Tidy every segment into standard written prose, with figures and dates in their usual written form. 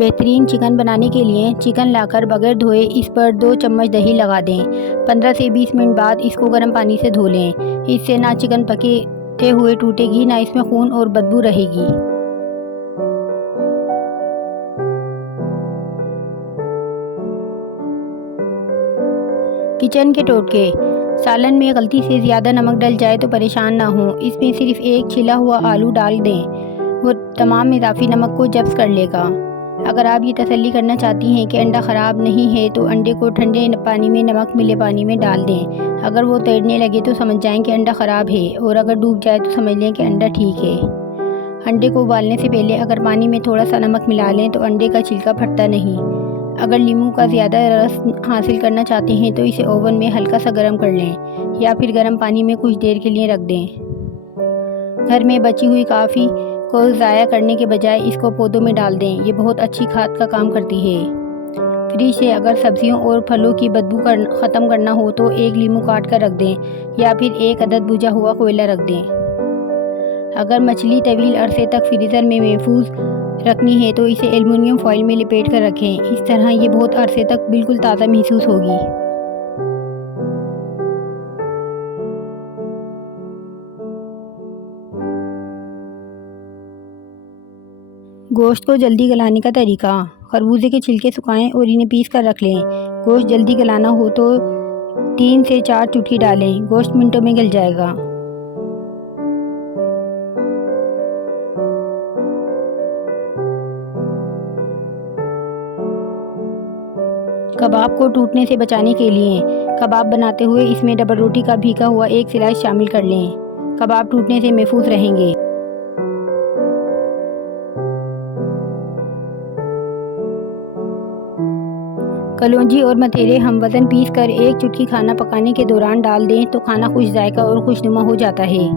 बेहतरीन चिकन बनाने के लिए चिकन लाकर बगैर धोए इस पर 2 चम्मच दही लगा दें। 15 से 20 मिनट बाद इसको गर्म पानी से धो लें। इससे ना चिकन पकते हुए टूटेगी, ना इसमें खून और बदबू रहेगी। किचन के टोटके। सालन में गलती से ज़्यादा नमक डल जाए तो परेशान ना हो। इसमें सिर्फ एक छिला हुआ आलू डाल दें, वो तमाम इजाफी नमक को जब्त कर लेगा। अगर आप ये तसल्ली करना चाहती हैं कि अंडा ख़राब नहीं है तो अंडे को ठंडे पानी में नमक मिले पानी में डाल दें। अगर वो तैरने लगे तो समझ जाएं कि अंडा ख़राब है, और अगर डूब जाए तो समझ लें कि अंडा ठीक है। अंडे को उबालने से पहले अगर पानी में थोड़ा सा नमक मिला लें तो अंडे का छिलका फटता नहीं। अगर नींबू का ज़्यादा रस हासिल करना चाहते हैं तो इसे ओवन में हल्का सा गर्म कर लें, या फिर गर्म पानी में कुछ देर के लिए रख दें। घर में बची हुई काफ़ी को ज़ाया करने के बजाय इसको पौधों में डाल दें, ये बहुत अच्छी खाद का काम करती है। फ्रिज से अगर सब्जियों और फलों की बदबू ख़त्म करना हो तो एक नींबू काट कर रख दें, या फिर एक अदद बुझा हुआ कोयला रख दें। अगर मछली तवील अरसे तक फ्रीज़र में महफूज रखनी है तो इसे एल्युमिनियम फॉइल में लपेट कर रखें। इस तरह ये बहुत अरसे तक बिल्कुल ताज़ा महसूस होगी। गोश्त को जल्दी गलाने का तरीका। खरबूजे के छिलके सुखाएं और इन्हें पीस कर रख लें। गोश्त जल्दी गलाना हो तो 3 से 4 चुटकी डालें, गोश्त मिनटों में गल जाएगा। कबाब को टूटने से बचाने के लिए कबाब बनाते हुए इसमें डबल रोटी का भीगा हुआ एक स्लाइस शामिल कर लें। कबाब टूटने से महफूज रहेंगे। कलौंजी और मथेरे हम वज़न पीस कर एक चुटकी खाना पकाने के दौरान डाल दें तो खाना खुश जायका और खुशनुमा हो जाता है।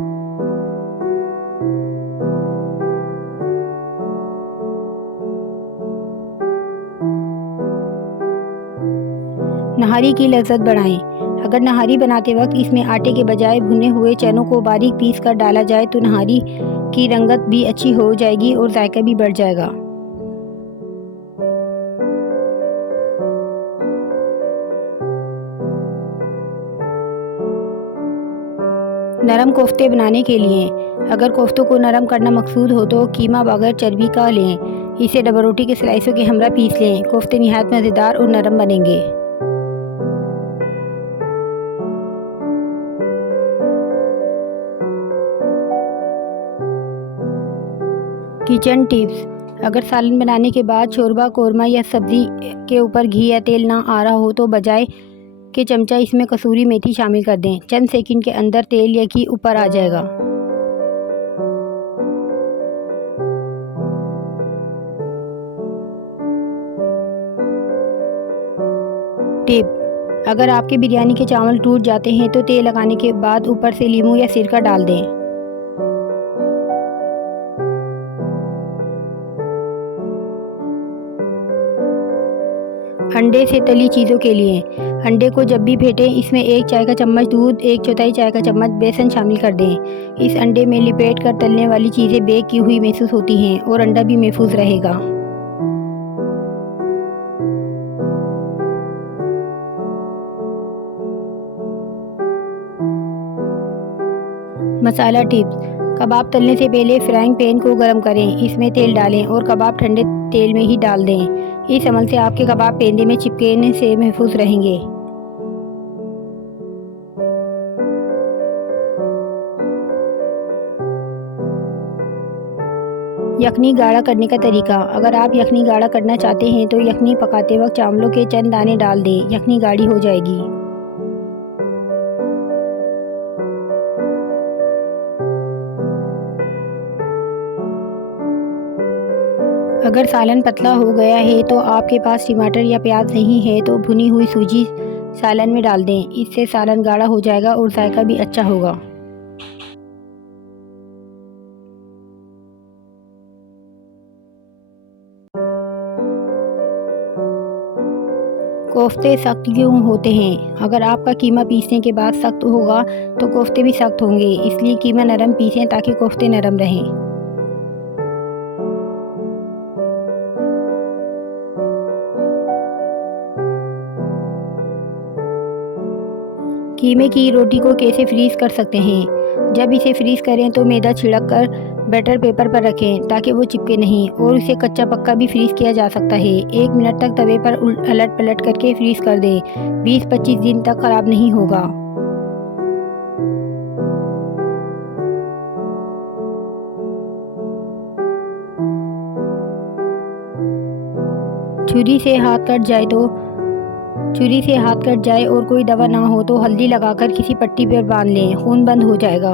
नहारी की लज़्ज़त बढ़ाएं। अगर नहारी बनाते वक्त इसमें आटे के बजाय भुने हुए चनों को बारीक पीस कर डाला जाए तो नहारी की रंगत भी अच्छी हो जाएगी और जायका भी बढ़ जाएगा। नरम कोफ्ते बनाने के लिए अगर कोफ्तों को नरम करना मकसूद हो तो कीमा बगैर चर्बी का लें। इसे डबल रोटी के स्लाइसों के हमरा पीस लें। कोफ्ते निहायत मज़ेदार और नरम बनेंगे। Kitchen tips. अगर सालन बनाने के बाद शोरबा, कोरमा या सब्ज़ी के ऊपर घी या तेल ना आ रहा हो तो बजाय के चमचा इसमें कसूरी मेथी शामिल कर दें। चंद सेकंड के अंदर तेल या घी ऊपर आ जाएगा। टिप। अगर आपके बिरयानी के चावल टूट जाते हैं तो तेल लगाने के बाद ऊपर से नींबू या सिरका डाल दें। अंडे से तली चीज़ों के लिए अंडे को जब भी फेंटें इसमें 1 चाय का चम्मच दूध, 1/4 चाय का चम्मच बेसन शामिल कर दें। इस अंडे में लिपेट कर तलने वाली चीज़ें बेक की हुई महसूस होती हैं और अंडा भी महफूज रहेगा। मसाला टिप्स। कबाब तलने से पहले फ्राइंग पैन को गर्म करें, इसमें तेल डालें और कबाब ठंडे तेल में ही डाल दें। इस अमल से आपके कबाब पेंदे में चिपकने से महफूज रहेंगे। यखनी गाढ़ा करने का तरीका। अगर आप यखनी गाढ़ा करना चाहते हैं तो यखनी पकाते वक्त चावलों के चंद दाने डाल दें, यखनी गाढ़ी हो जाएगी। अगर सालन पतला हो गया है तो आपके पास टमाटर या प्याज नहीं है तो भुनी हुई सूजी सालन में डाल दें। इससे सालन गाढ़ा हो जाएगा और जायका भी अच्छा होगा। कोफ्ते सख्त क्यों होते हैं? अगर आपका कीमा पीसने के बाद सख्त होगा तो कोफ्ते भी सख्त होंगे, इसलिए कीमा नरम पीसें ताकि कोफ्ते नरम रहें। कीमे की रोटी को कैसे फ्रीज़ कर सकते हैं। जब इसे फ्रीज़ करें तो मैदा छिड़क कर बैटर पेपर पर रखें ताकि वो चिपके नहीं, और इसे कच्चा पक्का भी फ्रीज़ किया जा सकता है। 1 मिनट तक तवे पर अलट पलट करके फ्रीज़ कर दें। 20-25 दिन तक ख़राब नहीं होगा। छुरी से हाथ कट जाए और कोई दवा ना हो तो हल्दी लगाकर किसी पट्टी पर बांध लें, खून बंद हो जाएगा।